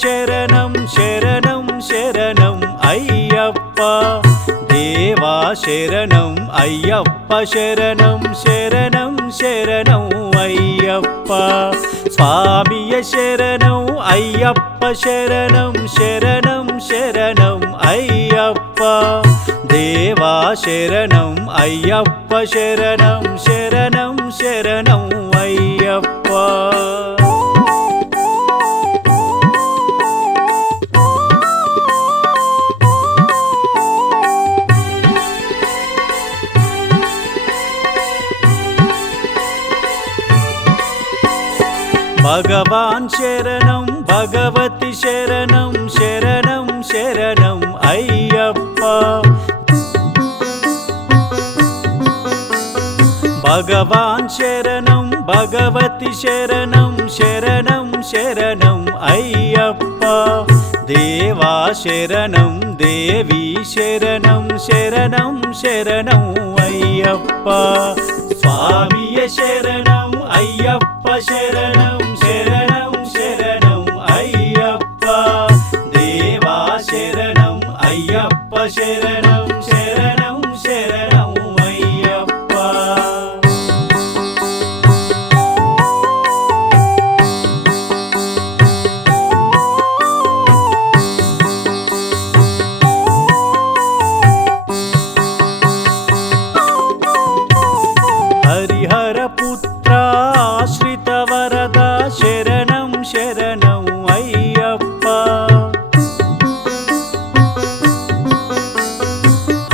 శరణం శరణం శరణం అయ్యప్ప దేవా శరణం అయ్యప్ప శరణం శరణం శరణం అయ్యప్ప స్వామియ శరణం అయ్యప్ప శరణం శరణం శరణం అయ్యప్ప దేవా శరణం అయ్యప్ప శరణం శరణం శరణం అయ్యప్ప భగవాన్ శరణం భగవతి శరణం శరణం శరణం అయ్యప్ప భగవాన్ శరణం భగవతి శరణం శరణం శరణం అయ్యప్ప దేవా శరణం దేవి శరణం శరణం శరణం అయ్యప్ప స్వామియ శరణం అయ్యప్ప శరణం శరణం శరణం అయ్యప్ప దేవా శరణం అయ్యప్ప శరణం శరణం శరణం అయ్యప్ప హరిహర పుత్రాశ్రిత వరద శరణం శరణం అయ్యప్ప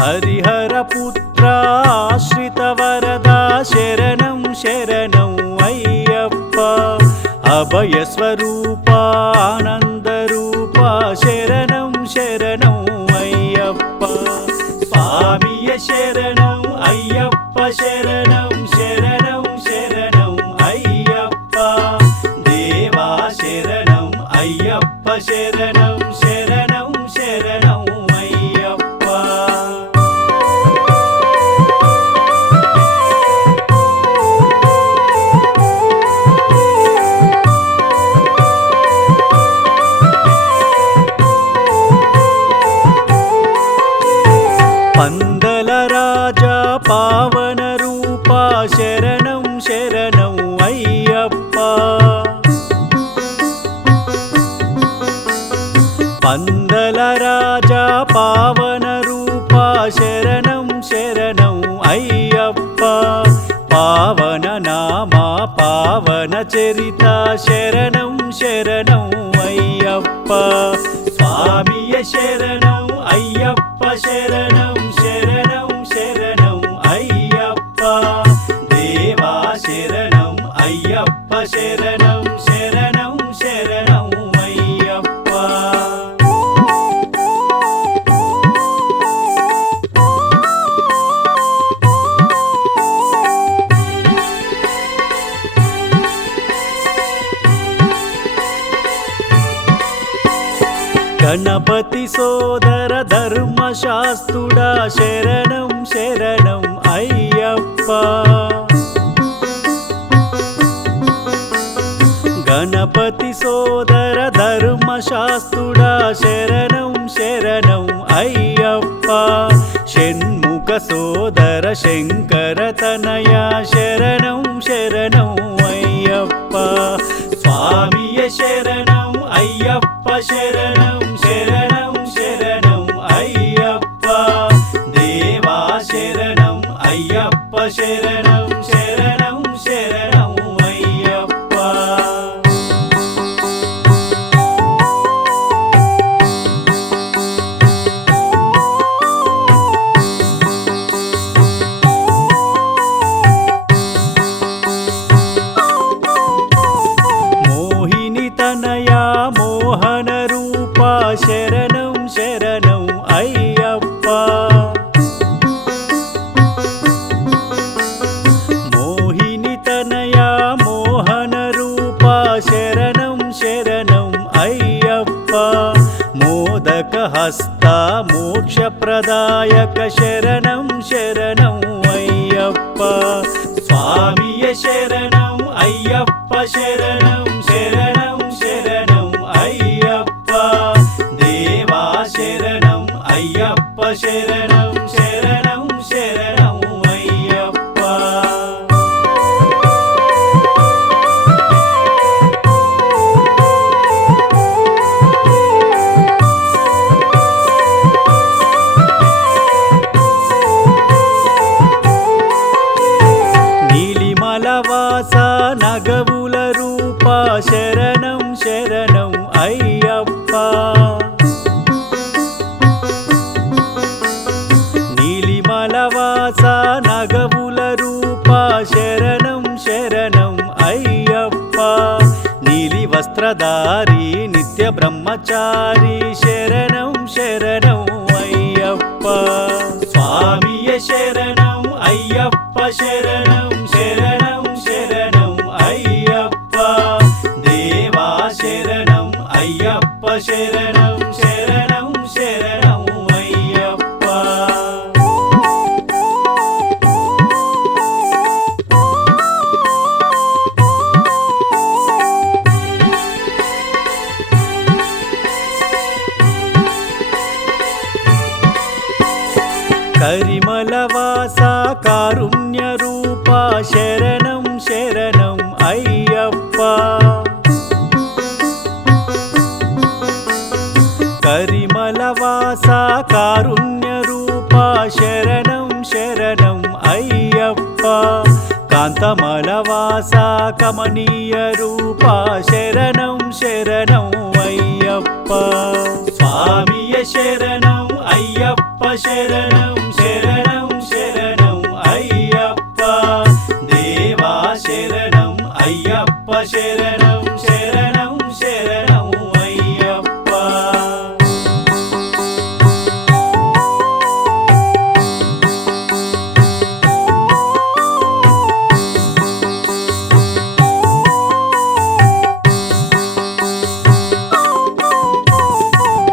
హరిహర పుత్రాశ్రిత వరద శరణం శరణం అయ్యప్ప అభయ స్వరూప ఆనంద రూప శరణం శరణం అయ్యప్ప స్వామియ శరణం అయ్యప్ప శరణం శరణం శరణం అయ్యప్ప దేవా శరణం అయ్యప్ప శరణం శరణం శరణం అయ్యప్ప పందల రాజా పావన రూప శరణం శరణం అయ్యప్ప పందల రాజా పావన రూప శరణం శరణం అయ్యప్ప పావన నామా పావన చరిత శరణం శరణం అయ్యప్ప స్వామియ శరణం అయ్యప్ప శరణం శరణం శరణం అయ్యప్ప దేవా శరణం అయ్యప్ప శరణం శరణం శరణం అయ్యప్ప గణపతి సోదర ధర్మశాస్త్రుడా శరణం శరణం అయ్యప్ప గణపతి సోదర ధర్మశాస్త్రుడా శరణం శరణం అయ్యప్ప షణ్ముఖ సోదర శంకర తనయ శరణం శరణం అయ్యప్ప స్వామియ శరణం అయ్యప్ప శరణం శరణం శరణం అయ్యప్ప దేవా శరణం అయ్యప్ప శరణం శరణం శరణం అయ్యప్ప మోహిని తనయా మోహన రూప శరణం శరణం అయ్యప్ప మోహిని తనయా మోహన రూప శరణం శరణం అయ్యప్ప మోదక హస్త మోక్ష ప్రదాయక శరణం శరణం అయ్యప్ప స్వామియ శరణం అయ్యప్ప శరణం శరణం శరణం అయ్యప్ప శరణం శరణం శరణం అయ్యప్ప. నీలిమలవాస నగవుల రూప శరణం శరణం అయ్యప్ప. నీలిమలవాస నగవుల రూప శరణం శరణం అయ్యప్ప. నీలి వస్త్రధారి నిత్య బ్రహ్మచారి శరణం శరణం అయ్యప్ప. స్వామియ శరణం అయ్యప్ప శరణం శరణం శరణం అయ్యప్ప. దేవా శరణం అయ్యప్ప శరణం శరణం శరణం అయ్యప్ప. కరిమలవాస కారుణ్య రూప శరణం శరణం అయ్యప్ప. కరిమలవాస కారుణ్య రూప శరణం శరణం అయ్యప్ప. కాంతమలవాస కమనీయ రూప శరణం శరణం అయ్యప్ప. స్వామియ శరణం అయ్యప్ప శరణం శరణం శరణం అయ్యప్ప. దేవా శరణం అయ్యప్ప శరణం శరణం శరణం అయ్యప్ప.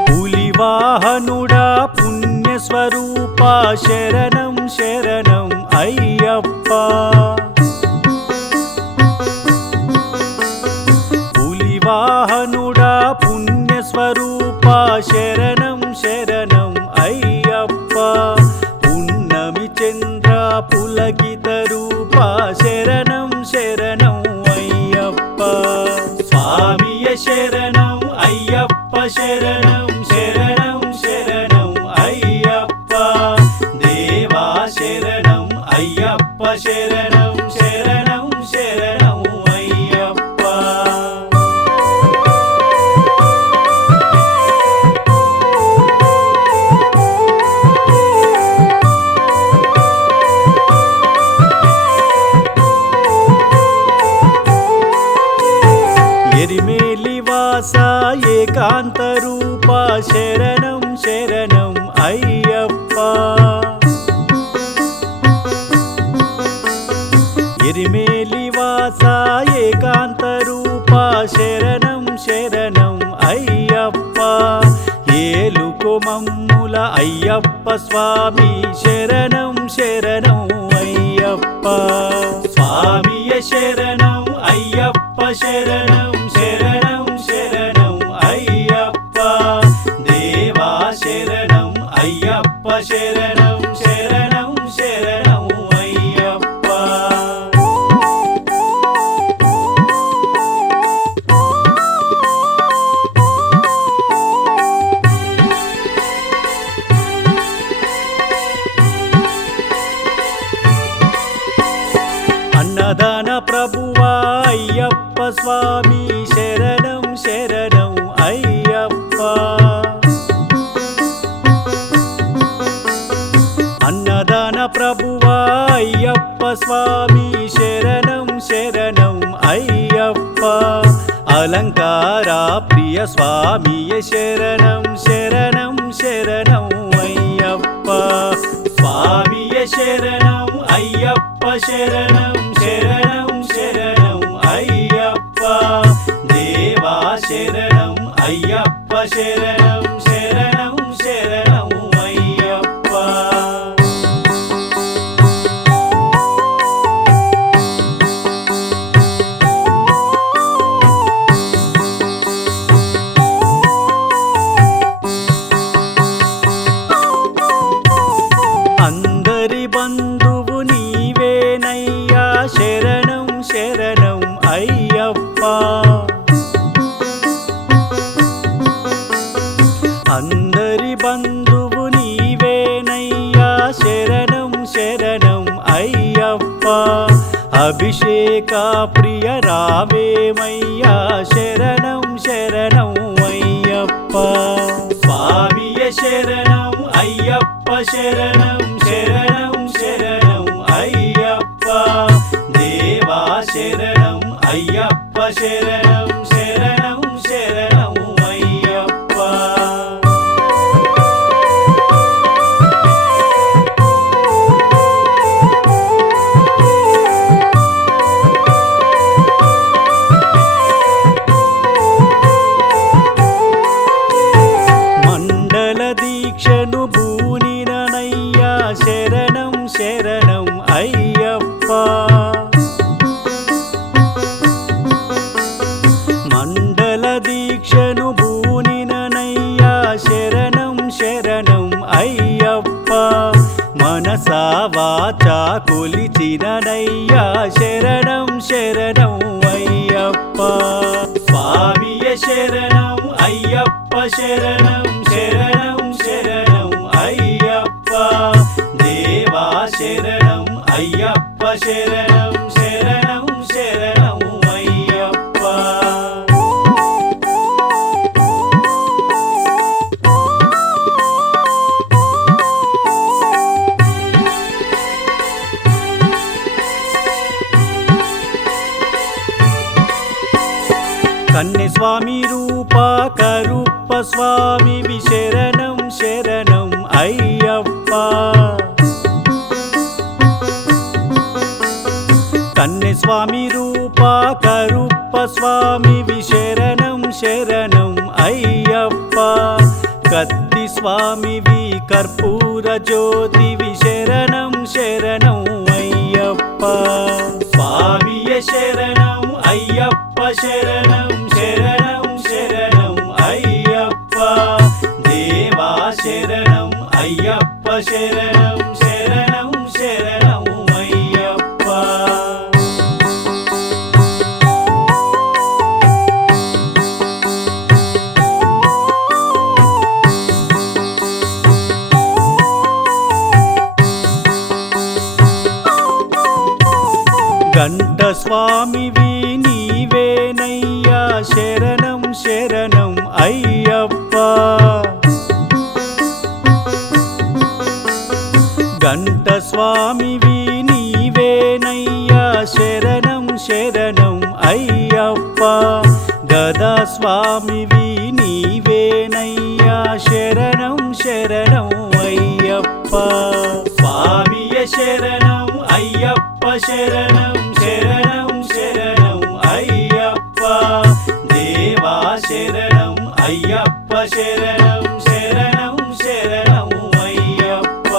పులివాహనుడా పుణ్యస్వరూప శరణం శరణం అయ్యప్ప. పులివాహనుడా పుణ్యస్వరూప శరణం శరణం అయ్యప్ప. పున్నమి చంద్ర పులకిత రూప శరణం శరణం అయ్యప్ప. స్వామియ శరణం అయ్యప్ప శరణం శరణం శరణం అయ్యప్ప. దేవా శరణం అయ్యప్ప శరణం శరణం శరణం అయ్యప్ప. ఎరిమేలివాస ఏకాంత రూప శరణం శరణం అయ్యప్ప. ఎరిమేలివాస ఏకాంత రూప శరణం శరణం అయ్యప్ప. ఏలుకో మమ్ముల అయ్యప్ప స్వామి శరణం శరణం అయ్యప్ప. స్వామియ శరణం అయ్యప్ప శరణం శరణం శరణం అయ్యప్ప. దేవా శరణం అయ్యప్ప శరణం శరణం శరణం అయ్యప్ప. అన్నదాన ప్రభువా అయ్యప్ప స్వామి శరణం శరణం అయ్యప్ప. అన్నదాన ప్రభువా అయ్యప్ప స్వామి శరణం శరణం అయ్యప్ప. అలంకార ప్రియ స్వామియ శరణం శరణం శరణం అయ్యప్ప. స్వామియ శరణం అయ్యప్ప శరణం శరణం శరణం అయ్యప్ప. దేవా శరణం అయ్యప్ప శరణం శరణం శరణం అయ్యప్ప. అభిషేక ప్రియ రావేమయ్యా శరణం శరణం అయ్యప్ప స్వామియే శరణం అయ్యప్ప శరణం శరణం శరణం అయ్యప్ప దేవా శరణం అయ్యప్ప శరణం శరణం శరణం అయ్యప్ప మండల దీక్షను భూనిననయ్యా శరణం శరణం అయ్యప్ప మండల దీక్షను భూనిననయ్యా శరణం శరణం అయ్యప్ప మనసా వాచా కొలిచిననయ్యా శరణం శరణం అయ్యప్ప స్వామియే శరణం అయ్యప్ప శరణం శరణం శరణం అయ్యప్ప దేవా శరణం అయ్యప్ప శరణం శరణం శరణం అయ్యప్ప కన్నె స్వామి రూప కరుప్ప స్వామి శరణం శరణం అయ్యప్ప కన్నె స్వామి రూప కరుప్ప స్వామి శరణం శరణం అయ్యప్ప కత్తి స్వామివి కర్పూర జ్యోతివి శరణం శరణం అయ్యప్ప స్వామియే శరణం అయ్యప్ప శరణం శరణం శరణం అయ్యప్ప దేవా శరణం అయ్యప్ప శరణం శరణం శరణం అయ్యప్ప గంట స్వామివి నీవేనయ్యా శరణం శరణం అయ్యప్ప గంట స్వామివి నీవేనయ్యా శరణం శరణం అయ్యప్ప గదా స్వామివి నీవేనయ్యా శరణం శరణం అయ్యప్ప స్వామియే శరణం అయ్యప్ప శరణం శరణం శరణం అయ్యప్ప దేవా శరణం అయ్యప్ప శరణం శరణం శరణం అయ్యప్ప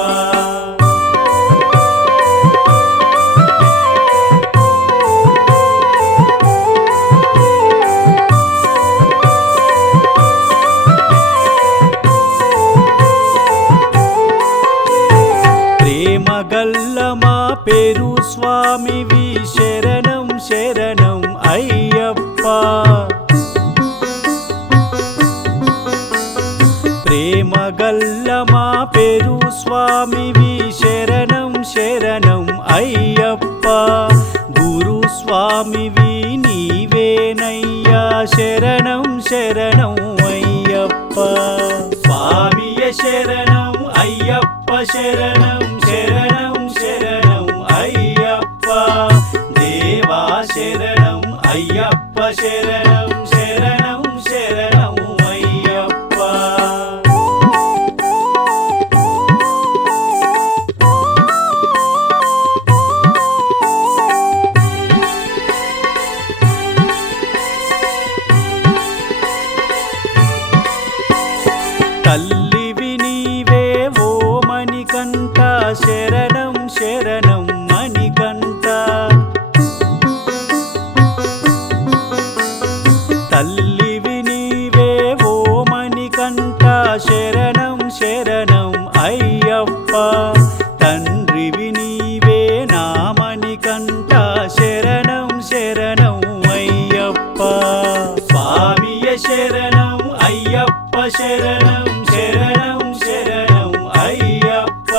ప్రేమ గల్ల మా పేరు స్వామివి శరణం శరణం అయ్యప్ప ప్రేమ గల్ల మా పేరు స్వామివి శరణం శరణం అయ్యప్ప గురు స్వామివి నీవేనయ్యా శరణం శరణం అయ్యప్ప స్వామియే శరణం అయ్యప్ప శరణం శరణం శరణం అయ్యప్ప దేవా శరణం అయ్యప్ప శరణం శరణం శరణం అయ్యప్ప తల్లివి నీవే ఓ మణికంఠ శరణం శరణం మణికంఠ తల్లివి నీవే ఓ మణికంఠ శరణం శరణం అయ్యప్ప తండ్రివి నీవే నా మణికంఠ శరణం శరణం అయ్యప్ప స్వామియే శరణం అయ్యప్ప శరణం శరణం శరణం అయ్యప్ప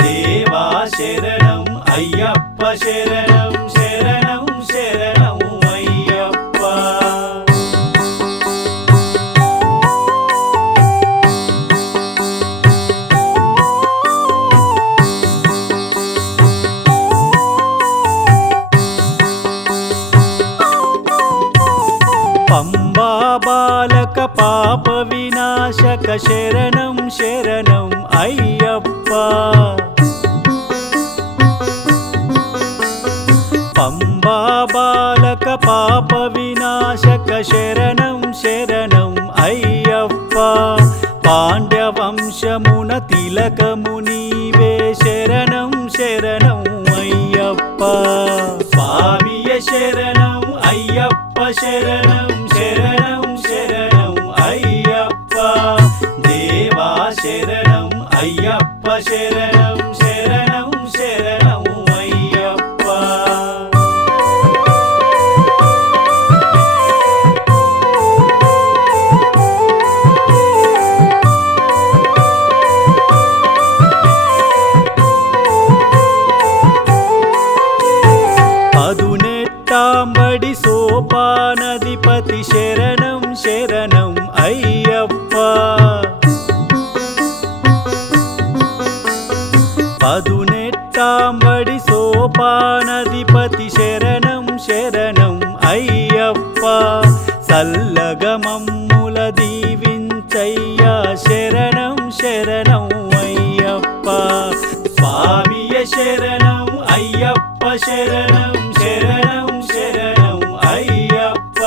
దేవా శరణం అయ్యప్ప శరణం శరణం పాలక శరణం శరణం అయ్యప్ప పంబా బాలక పాప వినాశక శరణం శరణం అయ్యప్ప పాండ్యవంశమున తిలకము నీవే శరణం శరణం అయ్యప్ప స్వామియ శరణం అయ్యప్ప శరణం శరణం శరణం అయ్యప్ప దేవా శరణం అయ్యప్ప శరణం శరణం శరణం అయ్యప్ప పదునెట్టాంబడి సోపానధిపతి శరణం శరణం అయ్యప్ప పదునెట్టాంబడి సోపానధిపతి శరణం శరణం అయ్యప్ప సల్లగమమ్ముల దీవించయ్యా శరణం శరణం అయ్యప్ప స్వామియ శరణం అయ్యప్ప శరణం శరణం శరణం అయ్యప్ప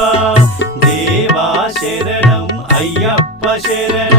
దేవా శరణం అయ్యప్ప శరణం